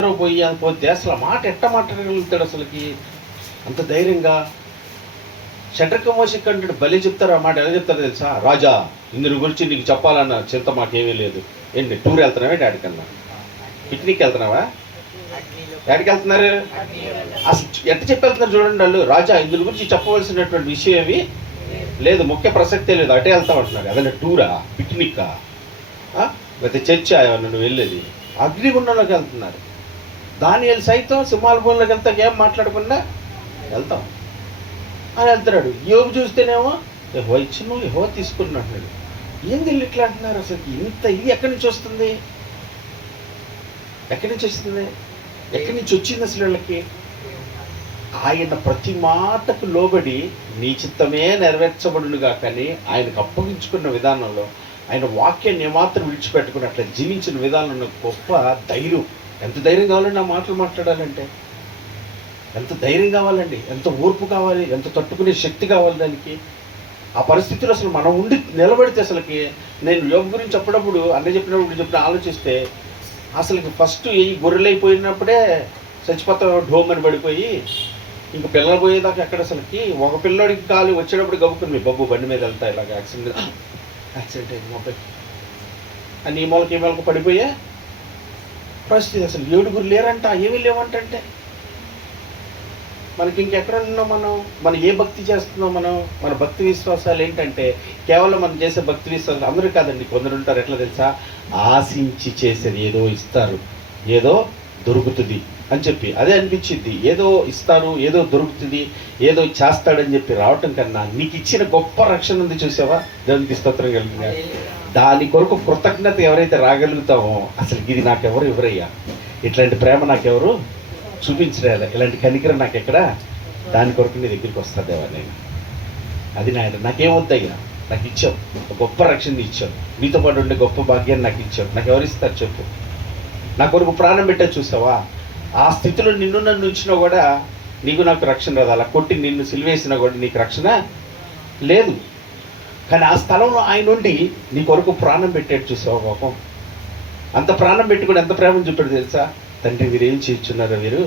పోయి పోతే అసలు ఆ మాట ఎట్ట మాట్లాడగలుగుతాడు అసలుకి అంత ధైర్యంగా? షడ్రకమోషి కంటే బలి చెప్తారు. ఆ మాట ఎలా చెప్తారో తెలుసా? రాజా, ఇందుని గురించి నీకు చెప్పాలన్న చింత మాకేమీ లేదు. ఏంటి టూర్ వెళ్తున్నావా? డాడీకన్నా పిక్నిక్ వెళ్తున్నావా? డాడీకి వెళ్తున్నారు. అసలు ఎట్ట చెప్పెళ్తున్నారు చూడండి వాళ్ళు. రాజా, ఇందుని గురించి చెప్పవలసినటువంటి విషయం ఏమి లేదు, ముఖ్య ప్రసక్తే లేదు, అటే వెళ్తామంటున్నారు. అదే టూరా, పిక్నిక్కా, లేకపోతే చర్చ నువ్వు వెళ్ళేది? అగ్నిగుండంలోకి వెళ్తున్నారు. దానియేలు సైతం సింహాల భూమిలోకి వెళ్తాక ఏం మాట్లాడకుండా వెళ్తాం అని వెళ్తున్నాడు. యోగు చూస్తేనేమో యెహోవా ఇచ్చిన యెహోవా తీసుకున్నాడు. ఏంది వీళ్ళు ఇట్లా అంటున్నారు? అసలు ఇంత ఇది ఎక్కడి నుంచి వస్తుంది? ఎక్కడి నుంచి వస్తుంది? ఎక్కడి నుంచి వచ్చింది అసలు వీళ్ళకి? ఆయన ప్రతి మాటకు లోబడి నీ చిత్తమే నెరవేర్చబడునుగా కానీ ఆయనకు అప్పగించుకున్న విధానంలో, ఆయన వాక్యాన్ని ఏమాత్రం విడిచిపెట్టుకుని అట్లా జీవించిన విధానంలో గొప్ప ధైర్యం. ఎంత ధైర్యం కావాలండి ఆ మాటలు మాట్లాడాలంటే? ఎంత ధైర్యం కావాలండి, ఎంత ఓర్పు కావాలి, ఎంత తట్టుకునే శక్తి కావాలి దానికి. ఆ పరిస్థితిలో అసలు మనం ఉండి నిలబడితే అసలుకి, నేను యోగ గురించి అప్పుడప్పుడు చెప్పిన ఆలోచిస్తే అసలుకి ఫస్ట్ ఈ గొర్రెలైపోయినప్పుడే చచ్చిపోతా ఢోమ్ అని పడిపోయి ఇంక పిల్లలు పోయేదాకా ఎక్కడ అసలుకి ఒక పిల్లోడికి కాలు వచ్చేటప్పుడు గబుకుని మీ బబ్బు బండి మీద వెళ్తా ఇలాగ యాక్సిడెంట్ అయింది మొబైల్ అని ఈ మూలకి ఈ మూలకి పడిపోయే పరిస్థితి. అసలు 7 లేరంట, ఏమీ లేవంటే మనకి ఇంకెక్కడ ఉన్నాం మనం ఏ భక్తి చేస్తున్నాం? మన భక్తి విశ్వాసాలు ఏంటంటే కేవలం మనం చేసే భక్తి విశ్వాసాలు అందరూ కాదండి. కొందరు ఉంటారు ఎట్లా తెలుసా? ఆశించి చేసేది, ఏదో ఇస్తారు, ఏదో దొరుకుతుంది అని చెప్పి అదే అనిపించింది. ఏదో ఇస్తారు, ఏదో దొరుకుతుంది, ఏదో చేస్తాడని చెప్పి రావటం కన్నా నీకు ఇచ్చిన గొప్ప రక్షణ ఉంది చూసావా? దేవునికి స్తోత్రం కలుగుతుంది. దాని కొరకు కృతజ్ఞత ఎవరైతే రాగలుగుతామో, అసలు ఇది నాకెవరు ఎవరయ్యా, ఇట్లాంటి ప్రేమ నాకెవరు చూపించలేదు, ఇలాంటి కనికరం నాకెక్కడ, దాని కొరకు నీ దగ్గరికి వస్తుంది దేవా. నేను అది నాకేమొద్దయ్యా, నాకు ఇచ్చావు, గొప్ప రక్షణ ఇచ్చావు, మీతో పాటు ఉండే గొప్ప భాగ్యాన్ని నాకు ఇచ్చావు, నాకు ఎవరిస్తారు చెప్పు? నా కొరకు ప్రాణం పెట్టా చూసావా? ఆ స్థితిలో నన్ను ఉంచినా కూడా నీకు నాకు రక్షణ రాదు. అలా కొట్టి నిన్ను సిలివేసినా కూడా నీకు రక్షణ లేదు. కానీ ఆ స్థలంలో ఆయన ఉండి నీ కొరకు ప్రాణం పెట్టాడు చూసావా పాపం. అంత ప్రాణం పెట్టుకుని ఎంత ప్రేమను చూపాడు తెలుసా? తండ్రి వీరేం చేయించున్నారో వీరు,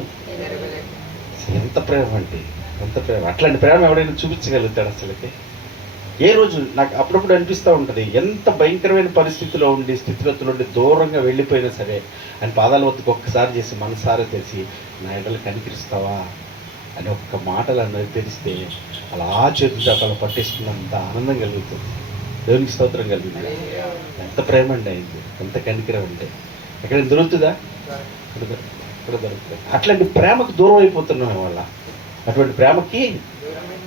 ఎంత ప్రేమ అంటే ఎంత ప్రేమ. అట్లాంటి ప్రేమ ఎవడైనా చూపించగలుగుతాడు అసలుకి? ఏ రోజు నాకు అప్పుడప్పుడు అనిపిస్తూ ఉంటుంది, ఎంత భయంకరమైన పరిస్థితిలో ఉండి స్థితిగతులు ఉండి దూరంగా వెళ్ళిపోయినా సరే ఆయన పాదాల వద్దకు ఒక్కసారి చేసి మనసారా తెలిసి నా ఎడలు కనికరిస్తావా అని ఒక్క మాటలు అన్నది తెలిస్తే అలా చేతులు చేపలు పట్టేసుకున్నంత ఆనందం కలుగుతుంది. దేవునికి స్తోత్రం కలుగుతుంది. ఎంత ప్రేమ అండి అయింది, ఎంత కనికరం అంటే ఎక్కడ దొరుకుతుందా? ఇక్కడ దొరుకుతుంది. అట్లాంటి ప్రేమకు దూరం అయిపోతున్నాం వాళ్ళ. అటువంటి ప్రేమకి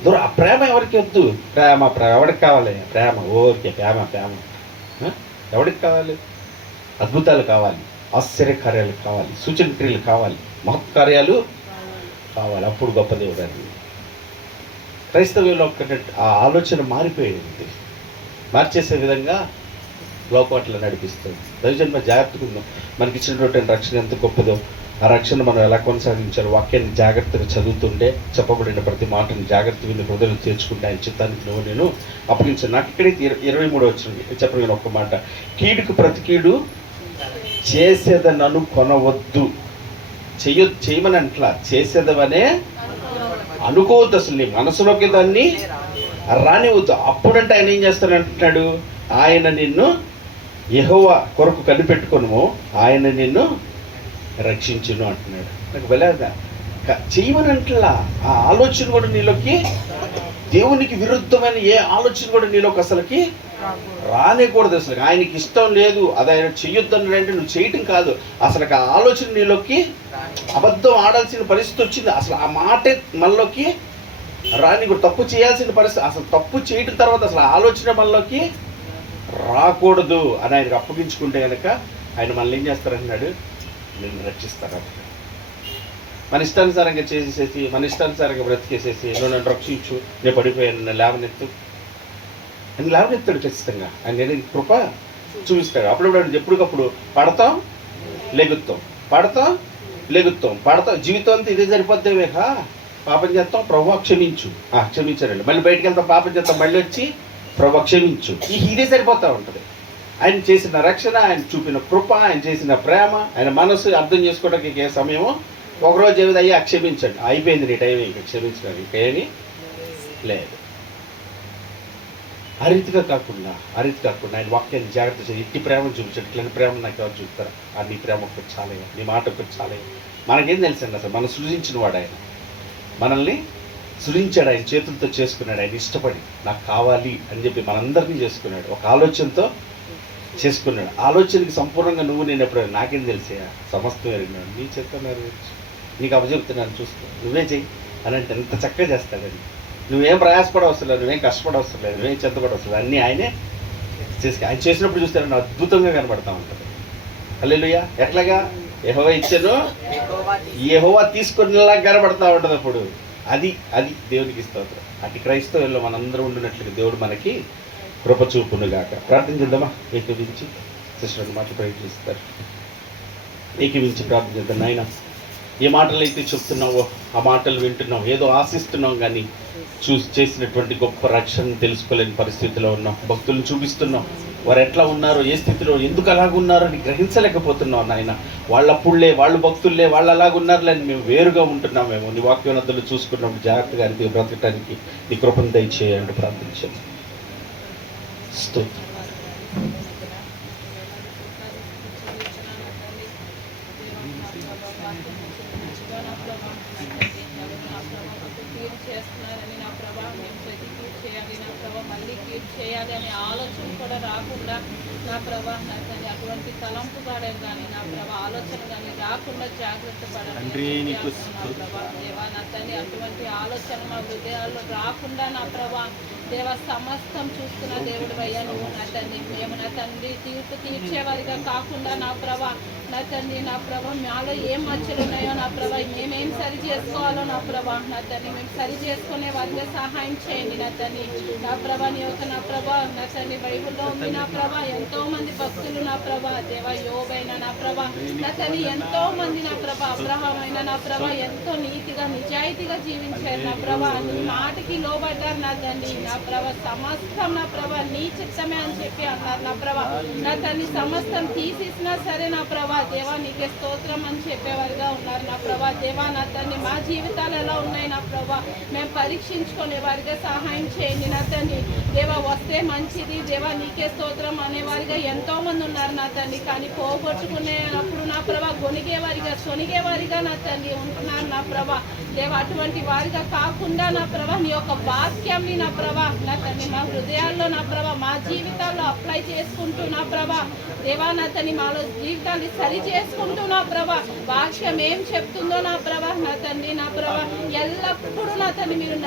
దూరం. ఆ ప్రేమ ఎవరికి వద్దు. ప్రేమ ఎవరికి కావాలి? ప్రేమ ఓకే, ప్రేమ ఎవరికి కావాలి? అద్భుతాలు కావాలి, ఆశ్చర్యకార్యాలు కావాలి, సూచన క్రియలు కావాలి, మహత్కార్యాలు కావాలి. అప్పుడు గొప్ప దేవుడు అని క్రైస్తవ్యంలో ఆ ఆలోచన మారిపోయింది. మార్చేసే విధంగా లోకం అట్లా నడిపిస్తుంది. దైవజన్మ జాగ్రత్తగా ఉందాం. మనకి ఇచ్చినటువంటి రక్షణ ఎంత గొప్పదో, ఆ రక్షణ మనం ఎలా కొనసాగించాలి? వాక్యాన్ని జాగ్రత్తగా చదువుతుంటే చెప్పబడిన ప్రతి మాటను జాగ్రత్త విని హృదయం చేర్చుకుంటే ఆయన చిత్తానికి నేను అప్పగించాను. నాకు ఇక్కడైతే 23 వచ్చింది. చెప్పిన ఒక్క మాట, కీడుకు ప్రతి కీడు చేసేదనను కొనవద్దు. చేయమని అంట్లా, చేసేదవనే అనుకోవద్దు. అసలు నీ మనసులోకి దాన్ని రానివద్దు. అప్పుడంటే ఆయన ఏం చేస్తానంటున్నాడు? ఆయన నిన్ను యెహోవా కొరకు కనిపెట్టుకొనుము, ఆయన నిన్ను రక్షించును అంటున్నాడు. నాకు వెళ్ళగా చేయమని అంటలా. ఆ ఆలోచన కూడా నీలోకి, దేవునికి విరుద్ధమైన ఏ ఆలోచన కూడా నీలోకి అసలుకి రానేకూడదు. అసలు ఆయనకి ఇష్టం లేదు, అది ఆయన చెయ్యొద్దు అంటే నువ్వు చేయటం కాదు, అసలు ఆ ఆలోచన నీలోకి అబద్ధం ఆడాల్సిన పరిస్థితి వచ్చింది. అసలు ఆ మాటే మనలోకి రాని కూడా. తప్పు చేయాల్సిన పరిస్థితి, అసలు తప్పు చేయటం తర్వాత అసలు ఆలోచన మనలోకి రాకూడదు అని ఆయనకు అప్పగించుకుంటే కనుక ఆయన మనల్ని ఏం చేస్తారన్నాడు? నిన్ను రక్షిస్తారు. మన ఇష్టానుసారంగా చేసేసి, మన ఇష్టానుసారంగా బ్రతికేసేసి నువ్వు నన్ను రక్షించు, నేను పడిపోయాను, నన్ను లేవనెత్తు అని లేవనెత్తాడు ఖచ్చితంగా. ఆయన నేను కృప చూపిస్తాడు. అప్పుడప్పుడు ఎప్పటికప్పుడు పడతాం లెగుతాం, పడతాం లెగుతాం, పడతాం. జీవితం అంతా ఇదే సరిపోద్దేమేక. పాపం చేస్తాం, ప్రభువా క్షమించు, క్షమించారండి. మళ్ళీ బయటికి వెళ్తాం, పాపం చేస్తాం, మళ్ళీ వచ్చి ప్రభువా క్షమించు. ఇదే సరిపోతూ ఉంటుంది. ఆయన చేసిన రక్షణ, ఆయన చూపిన కృప, ఆయన చేసిన ప్రేమ, ఆయన మనసు అర్థం చేసుకోవడానికి ఏ సమయమో ఒకరోజు ఏమిది అయ్యా క్షమించండి, అయిపోయింది నీ టైం, ఇంకా క్షమించడానికి ఇంకా ఏమీ లేదు. ఆ రీతిగా కాకుండా ఆయన వాక్యాన్ని జాగ్రత్త చేసి ఇట్టి ప్రేమను చూపించాడు. ఇట్లాంటి ప్రేమ నాకు ఎవరు చూపుతారా? నీ ప్రేమ ఒకటి చాలయ్యా, నీ మాట ఒకటి చాలయ్యా. మనకేం తెలుసండి అసలు, మనం సృజించిన వాడు ఆయన, మనల్ని సృజించాడు, ఆయన చేతులతో చేసుకున్నాడు, ఆయన ఇష్టపడి నాకు కావాలి అని చెప్పి మనందరినీ చేసుకున్నాడు, ఒక ఆలోచనతో చేసుకున్నాడు. ఆలోచనకి సంపూర్ణంగా నువ్వు నేను ఎప్పుడైనా నాకేం తెలిసా సమస్తం ఎరిగినాడు, నీ చెప్తున్నారు, నీకు అప్పచెప్తున్నాను చూస్తూ నువ్వే చెయ్యి అని అంటే ఎంత చక్కగా చేస్తాడండి. నువ్వేం ప్రయాసపడవసరం లేదు, నువ్వేం కష్టపడవసరం లేదు, నువ్వేం చింతపడవసరం లేదు, అన్నీ ఆయనే చేసి ఆయన చేసినప్పుడు చూస్తే అద్భుతంగా కనబడతా ఉంటుంది. హల్లెలూయా. ఎట్లాగా? యెహోవా ఇచ్చాను, యెహోవా తీసుకునేలా కనబడతా ఉంటుంది. అప్పుడు అది దేవునికి స్తోత్రం. అటు క్రైస్తవుల్లో మనందరూ ఉండినట్లుగా దేవుడు మనకి కృప చూపునుగాక. ప్రార్థన చేద్దామా? ఏకీవించి సిస్టర్ మాటలు ప్రయత్నిస్తారు. ఏకీవించి ప్రార్థన చేద్దాం. నాయన, ఏ మాటలు అయితే చెప్తున్నావో ఆ మాటలు వింటున్నాం, ఏదో ఆశిస్తున్నాం, కానీ చేసినటువంటి గొప్ప రక్షణ తెలుసుకోలేని పరిస్థితిలో ఉన్నాం. భక్తులను చూపిస్తున్నాం, వారు ఎట్లా ఉన్నారో, ఏ స్థితిలో, ఎందుకు అలాగున్నారో అని గ్రహించలేకపోతున్నాం నాయన. వాళ్ళప్పుడులే, వాళ్ళు భక్తుల్లే, వాళ్ళు అలాగున్నారులే అని మేము వేరుగా ఉంటున్నాం. మేము నీ వాక్యవంతులు చూసుకున్నప్పుడు జాగ్రత్తగా అనిపి బ్రతకటానికి నీ కృపను దయచేయండి ప్రార్థించాను. స్తోత్రం. చేస్తున్నారని నా ప్రభా మేము ప్రతికూలు చేయాలి, నా ప్రభా మళ్ళీ కీడు చేయాలి అనే ఆలోచన కూడా రాకుండా నా ప్రభా నా తల్లి అటువంటి తలంపు పడేవి కానీ నా ప్రభా ఆలోచన కానీ రాకుండా జాగ్రత్త పడాలి ప్రభా. దేవా నా తల్లి అటువంటి ఆలోచన మా హృదయాల్లో రాకుండా నా ప్రభా దేవ సమస్తం చూస్తున్న దేవుడు అయ్యా నువ్వు నా తండ్రి. మేము నా తండ్రి తీర్పు తీర్చేవారిగా కాకుండా నా ప్రభా నా తండ్రి నా ప్రభా మాలో ఏం మచ్చలు ఉన్నాయో నా ప్రభా మేమేం సరి చేసుకోవాలో నా ప్రభా నా తండ్రి మేము సరి చేసుకునే వారిగా సహాయం చేయండి నా తండ్రి. నా ప్రభా నీ యొక్క నా ప్రభా నా తండ్రి బైబుల్లో ఉంది నా ప్రభా ఎంతో మంది భక్తులు నా ప్రభా దేవ యోబైన నా ప్రభా నా తండ్రి ఎంతో మంది నా ప్రభా అబ్రహాం అయిన నా ప్రభా ఎంతో నీతిగా నిజాయితీగా జీవించారు నా ప్రభా. నీ మాటకి లోబడ్డారు నా తండ్రి. నా ప్రభా సమస్తం నా ప్రభా నీ చిత్తమే అని చెప్పి అన్నారు నా ప్రభా. నా తండ్రి సమస్తం తీసేసినా సరే నా ప్రభా దేవా నీకే స్తోత్రం అని చెప్పేవారుగా ఉన్నారు నా ప్రభా. దేవా నా తండ్రి మా జీవితాలు ఎలా ఉన్నాయి నా ప్రభా మేము పరీక్షించుకునే వారిగా సహాయం చేయండి నా తండ్రి. దేవా వస్తే మంచిది దేవా నీకే స్తోత్రం అనేవారిగా ఎంతో మంది ఉన్నారు నా తండ్రి. కానీ పోగొట్టుకునేటప్పుడు నా ప్రభా సొనిగేవారిగా నా తండ్రి ఉంటున్నారు నా ప్రభా. దేవా అటువంటి వారిగా కాకుండా నా ప్రభా నీ యొక్క వాక్యాన్ని నా ప్రభా నా తండ్రి మా హృదయాల్లో నా ప్రభా మా జీవితాల్లో అప్లై చేసుకుంటూ నా ప్రభా దేవా నా తండ్రి మాలో జీవితాన్ని సరి చేసుకుంటూ నా ప్రభా వాక్యం ఏం చెప్తుందో నా ప్రభా నా తండ్రి నా ప్రభా ఎల్లప్పుడూ నా తండ్రి మీరు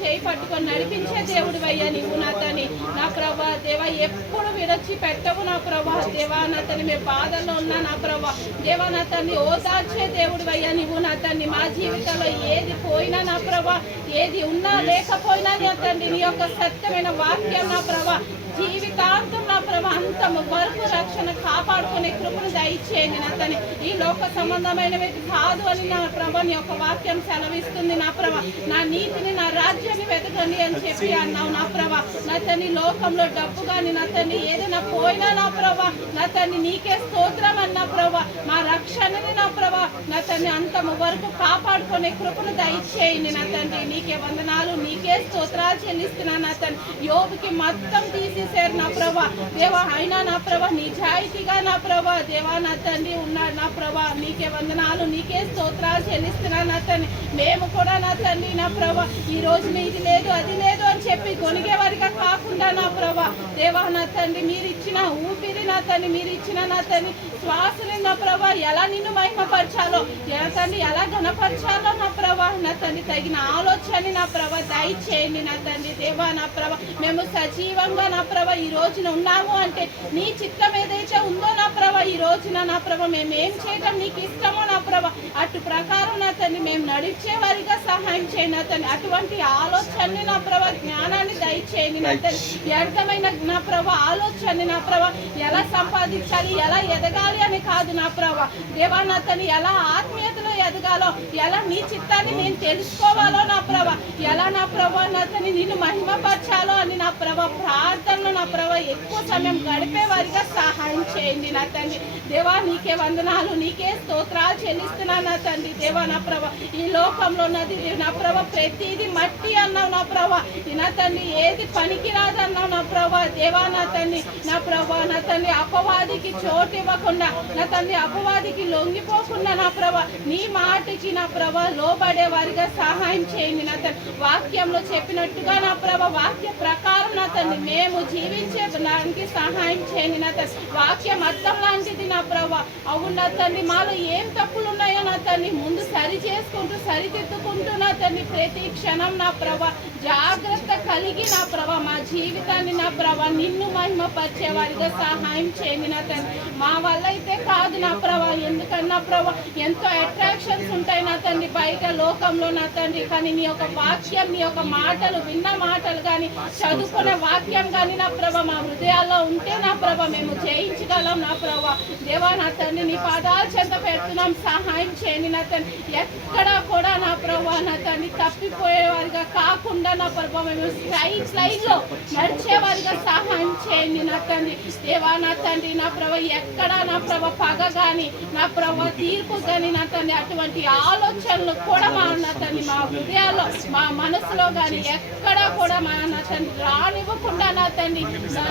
చేయి పట్టుకొని నడిపించే దేవుడు అయ్యా నీవు నా తండ్రి. నా ప్రభా దేవా ఎప్పుడు విరచి పెట్టవు నా ప్రభా. దేవా నా తండ్రి మేము బాధల్లో ఉన్నా నా ప్రభా దేవా నా తండ్రి ఓదార్చే దేవుడు అయ్యా నీవు నా తండ్రి. మా జీవితంలో ఏది పోయినా నా ప్రభా ఏది ఉన్నా లేకపోయినా నా తండ్రి నీ యొక్క సత్యమైన వాక్యం నా ప్రభా జీవితాంతం నా ప్రభా అంతము వరకు రక్షణ కాపాడుకునే కృపను దయచేయండి నా తండ్రి. ఈ లోక సంబంధమైనవి కాదు అని నా ప్రభా నీ యొక్క వాక్యం సెలవిస్తుంది నా ప్రభా. నా నీతిని నా రాజ్యాన్ని వెతకండి అని చెప్పి అన్నావు నా ప్రభా. నా తండ్రి లోకంలో డబ్బు కానీ నా తండ్రి ఏదైనా పోయినా నా ప్రభా నా తండ్రి నీకే స్తోత్రం అన్న ప్రభా. మా రక్షణని నా ప్రభా నా తండ్రి అంతము వరకు కాపాడుకునే కృపను దయచేయండి నా తండ్రి. నీకే వందనాలు నీకే స్తోత్రాలు చెల్లిస్తున్నాను నా తండ్రి. యోబుకి మొత్తం తీసేశారు నా ప్రభా దేవా అయినా నా ప్రభా నిజాయితీగా నా ప్రభా దేవా నా తండ్రి ఉన్నాడు నా ప్రభా. నీకే వందనాలు నీకే స్తోత్రాలు చెల్లిస్తున్నాను నా తండ్రి. మేము కూడా నా తండ్రి నా ప్రభా ఈ రోజు ఇది లేదు అది లేదు అని చెప్పి కొనిగే వారిగా కాకుండా నా ప్రభా దేవా నా తండ్రి మీరు ఇచ్చిన ఊపిరి నా తండ్రి మీరు ఇచ్చిన నా తండ్రి శ్వాసని నా ప్రభా ఎలా నిన్ను మహిమపరచాలో నా తండ్రి ఎలా ఘనపరచాలో నా ప్రభా నా తండ్రి తగిన ఆలోచన నా ప్రభా దయచేయండి నా తండ్రి. దేవా నా ప్రభా మేము సజీవంగా నా ప్రభా ఈ రోజున ఉన్నాము అంటే నీ చిత్తం ఏదైతే ఉందో నా ప్రభా ఈ రోజున నా ప్రభా మేము ఏం చేయటం నీకు ఇష్టమో నా ప్రభా అటు ప్రకారం నా తండ్రి మేము నడిచే వారిగా సహాయం చేయండి నా తండ్రి. అటువంటి ఆలోచనని నా ప్రభా జ్ఞానాన్ని దయచేయండి నా తండ్రి. వ్యర్థమైన నా ప్రభా ఆలోచనని నా ప్రభా ఎలా సంపాదించాలి ఎలా ఎదగాలి ఎదగాలి అని కాదు నా ప్రభా. దేవా నా తండ్రి ఎలా ఆత్మీయతలో ఎదగాలో, ఎలా నీ చిత్తాన్ని నేను తెలుసుకోవాలో నా ప్రభా, ఎలా నా ప్రభా నా తండ్రి నిన్ను మహిమపరచాలో అని నా ప్రభా ప్రార్థనలో నా ప్రభా ఎక్కువ సమయం గడిపే వారిగా సహాయం చేయండి నా తండ్రి. దేవా నీకే వందనాలు, నీకే స్తోత్రాలు చెల్లిస్తున్నాను నా తండ్రి. దేవా నా ప్రభా ఈ లోకంలో ఉన్నది నా ప్రభా ప్రతిదీ మట్టి అన్నావు నా ప్రభా. నా తండ్రి ఏది పనికిరాదన్నావు నా ప్రభా. దేవా నా తండ్రి నా ప్రభా నా తండ్రి అపవాదికి చోటు ఇవ్వకుండా, నా తండ్రి అపవాదికి లొంగిపోకుండా నా ప్రభా నీ మాటకి నా ప్రభా లోబడే వారిగా సహాయం చేయండి నా తండ్రి. వాక్యంలో చెప్పినట్టుగా నా ప్రభా వాక్య ప్రకారం నా తండ్రి మేము జీవించే దానికి సహాయం చేయండి నా తండ్రి. వాక్యం అర్థం లాంటిది నా ప్రభా. అవును నా తండ్రి మాలో ఏం తప్పులు ఉన్నాయో నా తండ్రి ముందు సరి చేసుకుంటూ సరిదిద్దుకుంటూ నా తండ్రి ప్రతి క్షణం నా ప్రభా జాగ్రత్త కలిగి నా ప్రభా మా జీవితాన్ని నా ప్రభా నిన్ను మహిమపరిచే వారిగా సహాయం చేయండి నా తండ్రి. మా వల్ల అయితే కాదు నా ప్రభా, ఎందుకన్నా ప్రభా ఎంతో అట్రాక్షన్స్ ఉంటాయి నా తండ్రి బయట లోకంలో నా తండ్రి. కానీ నీ యొక్క వాక్యం, నీ యొక్క మాటలు, విన్న మాటలు కానీ చదువుకునే వాక్యం కానీ నా ప్రభా మా హృదయాల్లో ఉంటే నా ప్రభా మేము జయించగలం నా ప్రభా. దేవా నా తండ్రి నీ పాదాలు చెంత పెడుతున్నాం, సహాయం చేయండి నా తండ్రి. ఎక్కడా కూడా నా ప్రభా నా తండ్రి తప్పిపోయే వారిగా కాకుండా నా ప్రభా మేము స్ట్రైట్ లైన్ లో నడిచే వారిగా సహాయం చేయండి నా తండ్రి. దేవా నా తండ్రి నా ప్రభా ఎక్కడా నా ప్రభా పగ కానీ నా ప్రభా తీర్పు కానీ నా తండ్రి అటువంటి ఆలోచనలు కూడా మా నా తండ్రి మా హృదయాల్లో మా మనసులో కానీ ఎక్కడా కూడా మా నా తండ్రి రానివ్వకుండా నా తండ్రి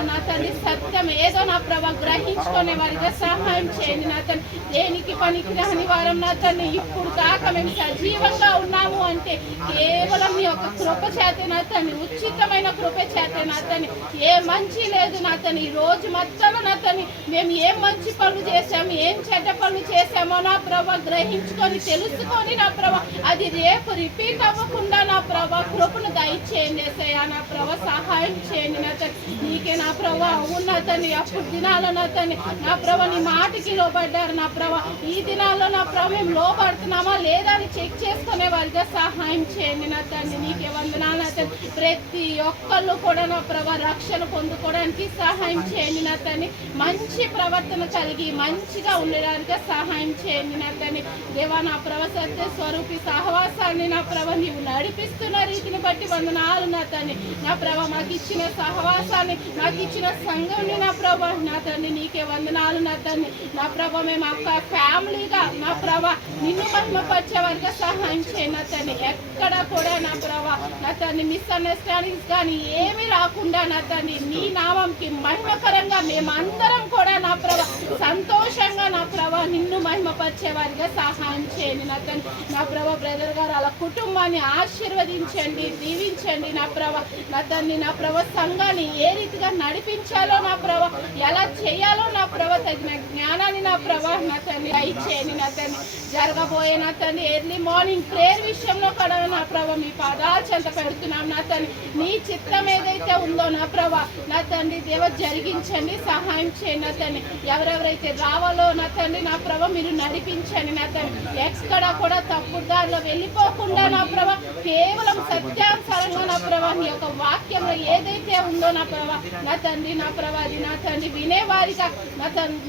నా తండ్రి సత్యం ఏదో నా ప్రభా గ్రహించుకునే వారిగా సహాయం చేయండి నా తండ్రి. దేనికి పనికి రాని వారం నా తండ్రి ఇప్పుడు దాకా మేము సజీవంగా ఉన్నాము అంటే కేవలం మీ యొక్క కృప చేతే నా తండ్రి, ఉచితమైన కృప చేతే నా తండ్రి. ఏ మంచి లేదు నా తండ్రి. ఈ రోజు మొత్తం నా తండ్రి మేము ఏం మంచి పనులు చేసాము, ఏం చెడ్డ పనులు చేసామో నా ప్రభా గ్రహించుకొని తెలుసుకొని నా ప్రభా అది రేపు రిపీట్ అవ్వకుండా నా ప్రభా కృపను దయచేయండి యేసయ్యా. నా ప్రభా సహాయం చేయండి నా తండ్రి. నీకే నా ప్రభా ఉన్న తండ్రి అప్పుడు దినాల్లో నా తండ్రి నా ప్రభా నీ మాటకి లోబడ్డారు నా ప్రభా. ఈ దినాల్లో నా ప్రభా మేము లోబడుతున్నామా లేదా అని చెక్ చేసుకునే వారిగా సహాయం చేయండి నా తండ్రి. నీకే వందనాలు నా తండ్రి. ప్రతి ఒక్కళ్ళు కూడా నా ప్రభా రక్షణ పొందుకోవడానికి సహాయం చేయండి నా తండ్రి. మంచి ప్రవర్తన కలిగి మంచిగా ఉండడానికి సహాయం చేయండి నా తండ్రి. దేవా నా ప్రభా సత్య స్వరూపి సహవాసాన్ని నా ప్రభా నీవు నడిపిస్తున్న రీతిని బట్టి వందనాలు నా తండ్రి. నా ప్రభా మాకు ఇచ్చిన సహవాసాన్ని, మాకు ఇచ్చిన సంఘంని నా ప్రభా నా తండ్రి నీకే వందనాలు నా తండ్రి. నా ప్రభా మేము ఒక ఫ్యామిలీగా నా ప్రభా నిన్ను మహిమపరిచే వారిగా సహాయం చేయండి నా తండ్రి. ఎక్కడ కూడా నా ప్రభా నా తండ్రి మిస్అండర్స్టాండింగ్స్ కానీ ఏమీ రాకుండా నా తండ్రి నీ నామంకి మహిమకరంగా మేమందరం కూడా నా ప్రభా సంతోషంగా నా ప్రభా నిన్ను మహిమపరిచే వారిగా సహాయం చేయండి నా తండ్రి. నా ప్రభా బ్రదర్ గారు అలా కుటుంబాన్ని ఆశీర్వదించండి, దీవించండి నా ప్రభా నా తండ్రి. నా ప్రభా సంఘాన్ని ఏ రీతిగా నడిపించాలో నా ప్రభా ఎలా చేయాలో నా ప్రభా తగిన జ్ఞానాన్ని నా ప్రభా నా తండ్రి దయచేయండి నా తండ్రి. జరగబోయే నా తండ్రి ఎర్లీ మార్నింగ్ ప్రేయర్ విషయంలో కూడా నా ప్రభా మీ పాదాలు చెంత పెడుతున్నాం నా తండ్రి. నీ చిత్తం ఏదైతే ఉందో నా ప్రభా నా తండ్రి దేవ జరిగించండి, సహాయం చేయండి నా తండ్రి. ఎవరెవరైతే రావాలో నా తండ్రి నా ప్రభా మీరు నడిపించండి నా తండ్రి. ఎక్కడ కూడా తప్పుడు దారిలో వెళ్ళిపోకుండా నా ప్రభా కేవలం సత్యానుసారంగా నా ప్రభా నీ యొక్క వాక్యంలో ఏదైతే ఉందో నా ప్రభా నా తండ్రి నా ప్రభా అది నా తండ్రి వినేవారిగా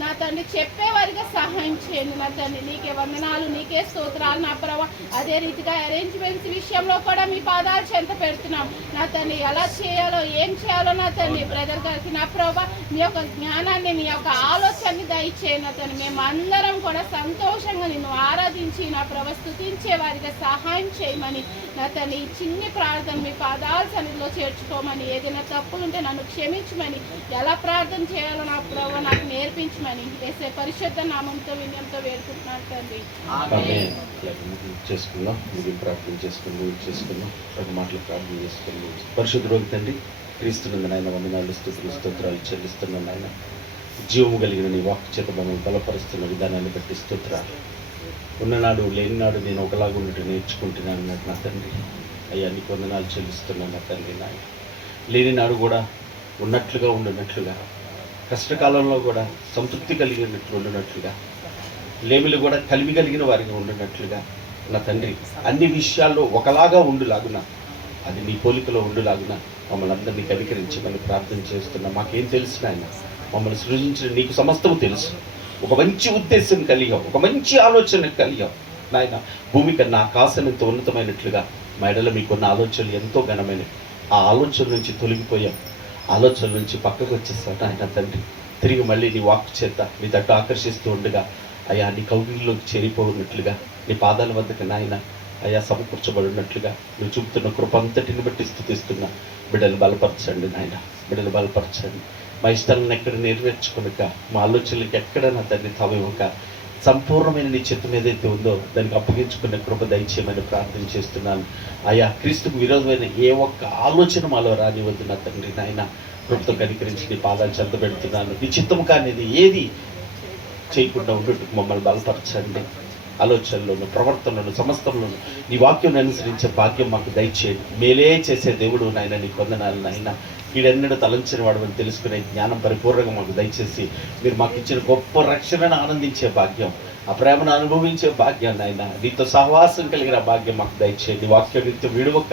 నా తండ్రి చెప్పేవారిగా సహాయం చేయండి నా తండ్రి. నీకే వందనాలు, నీకే స్తోత్రాలు నా ప్రభా. అదే రీతిగా అరేంజ్మెంట్స్ విషయంలో కూడా మీ పాదాలు చెంత పెడుతున్నాం నా తండ్రి. ఎలా చేయాలో ఏం చేయాలో నా తండ్రి బ్రదర్ గారికి నా ప్రభా మీ యొక్క జ్ఞానాన్ని, నీ యొక్క ఆలోచనని దయచేయండి నా తండ్రి. మేము అందరం కూడా సంతోషంగా నిన్ను ఆరాధించి నా ప్రభా స్తుతించే వారిగా సహాయం చేయమని నా తండ్రి ఈ చిన్ని ప్రార్థన మీ పాదాల సన్నిధిలో చేర్చుకోమని, ఏదైనా తప్పులుంటే నన్ను క్షమించమని, ఎలా ప్రార్థన చేయాలో నా ప్రభా నాకు నేర్పించమని వేసే పరిశుద్ధ నామంతో వినయంతో వేడుకుంటున్నాను తండ్రి. చేసుకుందాం, మీరు ప్రార్థన చేసుకుందాం ఒక మాటలు ప్రార్థన చేసుకుందాం. పరిశుద్ధ రోజు తండ్రి క్రీస్తునందు నాయన వందనాలు, స్తుతులు, స్తోత్రాలు చెల్లిస్తున్నాను నాయన. జీవము కలిగిన నీ వాక్ చేత మమ్మల్ని బలపరుస్తున్న విధానాన్ని బట్టి స్తోత్రాలు. ఉన్ననాడు లేనినాడు నేను ఒకలాగా ఉన్నట్టు నేర్చుకుంటున్నాను అన్నట్టు నా తండ్రి. అయ్యా నీకు వందనాలు చెల్లిస్తున్నాను నా తండ్రి. నాయన లేని నాడు కూడా ఉన్నట్లుగా ఉండినట్లుగా, కష్టకాలంలో కూడా సంతృప్తి కలిగినట్లు ఉండినట్లుగా, లేమిలు కూడా కలిమి కలిగిన వారిగా ఉండినట్లుగా నా తండ్రి అన్ని విషయాల్లో ఒకలాగా ఉండులాగున, అది నీ పోలికలో ఉండులాగున మమ్మల్ని అందరినీ కనికరించమని ప్రార్థన చేస్తున్నాం. మాకేం తెలుసు నాయన, మమ్మల్ని సృజించిన నీకు సమస్తము తెలుసు. ఒక మంచి ఉద్దేశం కలిగాం, ఒక మంచి ఆలోచన కలిగాం నాయన. భూమి కన్నా ఆకాశం ఎంతో ఉన్నతమైనట్లుగా మా ఎడల మీకున్న ఆలోచనలు ఎంతో ఘనమైనవి. ఆ ఆలోచన నుంచి తొలగిపోయాం, ఆలోచన నుంచి పక్కకు వచ్చేసాం నాయన తండ్రి. తిరిగి మళ్ళీ నీ వాక్ చేత నీ తట్టు ఆకర్షిస్తూ ఉండగా అయ్యా నీ కౌగిలిలోకి చేరిపోయినట్లుగా, నీ పాదాల వద్దకు నాయన అయ్యా సమకూర్చబడినట్లుగా నువ్వు చూపుతున్న కృప అంతటిని బట్టి స్తుతిస్తున్నా. బిడ్డలు బలపరచండి నాయన, బిడ్డలు బలపరచండి. మా ఇష్టాలను ఎక్కడ నెరవేర్చుకొనక, మా ఆలోచనలకు ఎక్కడ నా తండ్రి తవ్వక, సంపూర్ణమైన నీ చిత్తం ఏదైతే ఉందో దానికి అప్పగించుకునే కృప దయచేయమని ప్రార్థన చేస్తున్నాను. అయ్యా క్రీస్తుకు విరోధమైన ఏ ఒక్క ఆలోచన మాలో రానివద్దు నా తండ్రి నాయన. కృపతో కనికరించి నీ పాదాలు చెంత పెడుతున్నాను. నీ చిత్తం కానిది ఏది చేయకుండా ఉండేట్టుకు మమ్మల్ని బలపరచండి. ఆలోచనలోను, ప్రవర్తనలోను, సమస్తంలోను నీ వాక్యం అనుసరించే భాగ్యం మాకు దయచేయండి. మేలే చేసే దేవుడు నాయన, నీ వందనాలు నాయన. వీడెన్నడూ తలంచిన వాడు అని తెలుసుకునే జ్ఞానం పరిపూర్ణంగా మాకు దయచేసి మీరు మాకు ఇచ్చిన గొప్ప రక్షణను ఆనందించే భాగ్యం, ఆ ప్రేమను అనుభవించే భాగ్యం నాయన, నీతో సహవాసం కలిగిన భాగ్యం మాకు దయచేయండి. వాక్యం నిత్యం విడవక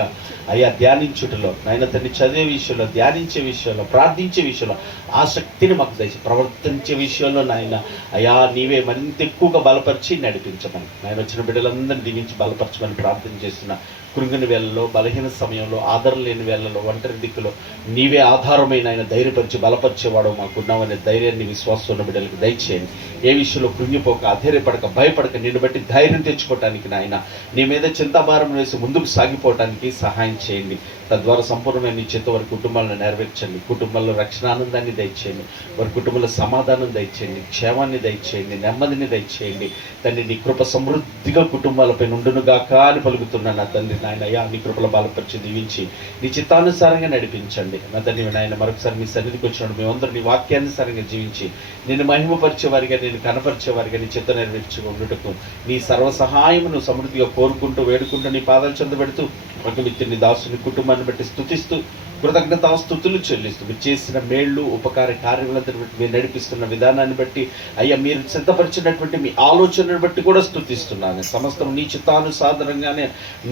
అయ్యా ధ్యానించుటలో నాయన తండ్రి, చదివే విషయంలో, ధ్యానించే విషయంలో, ప్రార్థించే విషయంలో ఆ శక్తిని మాకు దయచేసి, ప్రవర్తించే విషయంలో నాయన అయ్యా నీవే మరింత ఎక్కువగా బలపరిచి నడిపించమని నాయన. వచ్చిన బిడ్డలందరినీ దీవించి బలపరచమని ప్రార్థన చేస్తున్నా. కృంగిని వేళలో, బలహీన సమయంలో, ఆధారం లేని వేళలో, ఒంటరి దిక్కులో నీవే ఆధారమైన ఆయన ధైర్యపరిచి బలపరిచేవాడు మాకున్నామనే ధైర్యాన్ని, విశ్వాసం ఉన్న బిడ్డలకు దయచేయండి. ఏ విషయంలో కృంగిపోక, అధైర్యపడక, భయపడక నిన్ను బట్టి ధైర్యం తెచ్చుకోవటానికి నాయన, నీ మీద చింతాభారం వేసి ముందుకు సాగిపోవటానికి సహాయం చేయండి. తద్వారా సంపూర్ణమైన నీ చేత వారి కుటుంబాలను నెరవేర్చండి. కుటుంబంలో రక్షణ ఆనందాన్ని దయచేయండి, వారి కుటుంబంలో సమాధానం దయచేయండి, క్షేమాన్ని దయచేయండి, నెమ్మదిని దయచేయండి. తండ్రి నీ కృప సమృద్ధిగా కుటుంబాలపై నుండునుగాక అని పలుకుతున్నాను నా తండ్రి నాయన. అయ్యా నీ కృపలో బలపరిచి దీవించి నీ చిత్తానుసారంగా నడిపించండి నా తండ్రి నాయన. మరొకసారి మీ సన్నిధికి వచ్చినప్పుడు మేమందరూ నీ వాక్యానుసారంగా జీవించి నిన్ను మహిమపరిచేవారిగా, నేను కనపరిచేవారిగా నీ చిత్త నెరవేర్చుకుంటుటకు నీ సర్వ సహాయమును సమృద్ధిగా కోరుకుంటూ వేడుకుంటూ నీ పాదాలు చెంద పెడుతూ ఒక వ్యక్తిని, దాసుని, కుటుంబాన్ని బట్టి స్తుతిస్తూ కృతజ్ఞతాస్తుతులు చెల్లిస్తూ మీరు చేసిన మేళ్ళు, ఉపకార కార్యములంతా మీరు నడిపిస్తున్న విధానాన్ని బట్టి అయ్యా, మీరు సిద్ధపరిచినటువంటి మీ ఆలోచనను బట్టి కూడా స్తుతిస్తున్నాను. సమస్తం నీ చిత్తానుసారంగానే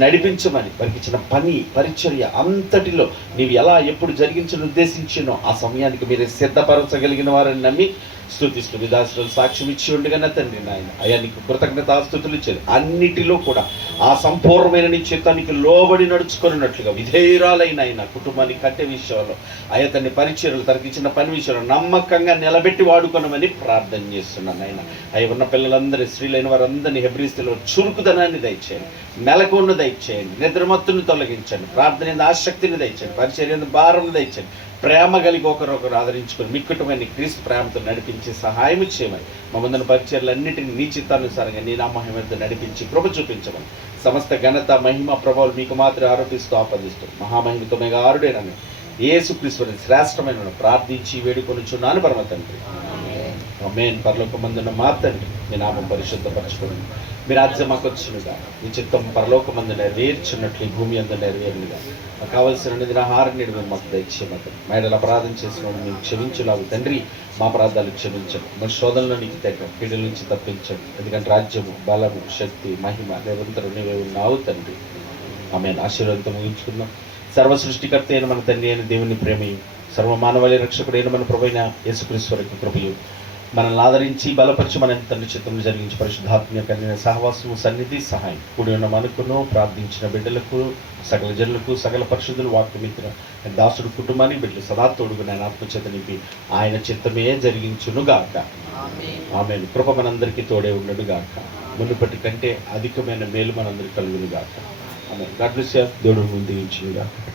నడిపించమని వారికి ఇచ్చిన పని, పరిచర్య అంతటిలో నీవు ఎలా ఎప్పుడు జరిగించని ఉద్దేశించినో ఆ సమయానికి మీరు సిద్ధపరచగలిగిన వారని నమ్మి స్తుతిస్తూ విదాసులు సాక్ష్యం ఇచ్చి ఉండగానే తండ్రి నాయన అయ్యా నీకు కృతజ్ఞతాస్తుతులు ఇచ్చేది. అన్నిటిలో కూడా ఆ సంపూర్ణమైన నీ చిత్తానికి లోబడి నడుచుకున్నట్లుగా విధేయురాలైన ఆయన కుటుంబాన్ని కట్టే విషయంలో అయ్యా తన పరిచర్యలు, తనకి ఇచ్చిన పని విషయంలో నమ్మకంగా నిలబెట్టి వాడుకోనమని ప్రార్థన చేస్తున్నాను ఆయన. అయ్యా ఉన్న పిల్లలందరూ, స్త్రీలైన వారందరినీ హెబ్రీస్తులో చురుకుదనాన్ని దయచేయండి, మెలకువను దయచేయండి, నిద్రమత్తుని తొలగించండి, ప్రార్థన ఆసక్తిని దయచేయండి, పరిచర్య భారం దయచేయండి. ప్రేమ కలిగి ఒకరొకరు ఆదరించుకొని మీ కుటుంబాన్ని క్రీస్తు ప్రేమతో నడిపించి సహాయం చేయమని మా ముందున పరిచర్లన్నింటినీ నీ చిత్తానుసారంగా నీ నామహిమతో నడిపించి కృప చూపించమని సమస్త ఘనత, మహిమ, ప్రభావాలు మీకు మాత్రం ఆరోపిస్తూ ఆపదిస్తూ మహామహిమతో మెగారుడేనని యేసుక్రీస్తుని శ్రేష్టమైన ప్రార్థించి వేడుకొనుచున్నాను పరమ తండ్రి. ఆమేన్. పరలోకమందున్న మా తండ్రి మీ నామం పరిశుద్ధపరచుకోండి, మీ రాజ్యం మాకు వచ్చునుగా, మీ చిత్తం పరలోకమందు నెరవేర్చున్నట్లు ఈ భూమి అందు నెరవేరునుగా. మాకు కావలసిన నిధిన ఆహారం నేడు మేము మాకు దయచేయమని, మా ఎడల అపరాధం చేసిన మేము క్షమించులాగు తండ్రి, మా అపరాధాలు క్షమించండి, మన శోధనలో నీకు తగ్గ కీడుల నుంచి తప్పించండి. ఎందుకంటే రాజ్యము, బలము, శక్తి, మహిమ నిరంతరం నీవే ఉన్నావు తండ్రి. ఆమేన్. ఆశీర్వాదంతో ముగించుకుందాం. సర్వ సృష్టికర్త అయిన మన తండ్రి అయిన దేవుని ప్రేమయు, సర్వమానవాళి రక్షకుడైన మన ప్రభువైన యేసుక్రీస్తు కృపయు, మనల్ని ఆదరించి బలపరిచి మన తండ్రి చిత్తం జరిగించి పరిశుద్ధాత్మ యొక్క సహవాసము, సన్నిధి, సహాయం కూడి ఉన్న మనకును, ప్రార్థించిన బిడ్డలకు, సకల జనులకు, సకల పరిశుద్ధులు, వాక్యమిత్ర దాసుడు కుటుంబానికి బిడ్డలు సదా తోడుగు నేను ఆత్మచేత నింపి ఆయన చిత్తమే జరిగించునుగాక. ఆమేన్. కృప మనందరికీ తోడే ఉండడుగాక. మునుపటి కంటే అధికమైన మేలు మనందరికీ కలుగునుగాక. ఆమేన్. God bless you. దేవుడు ముందు ఇచ్చునుగాక.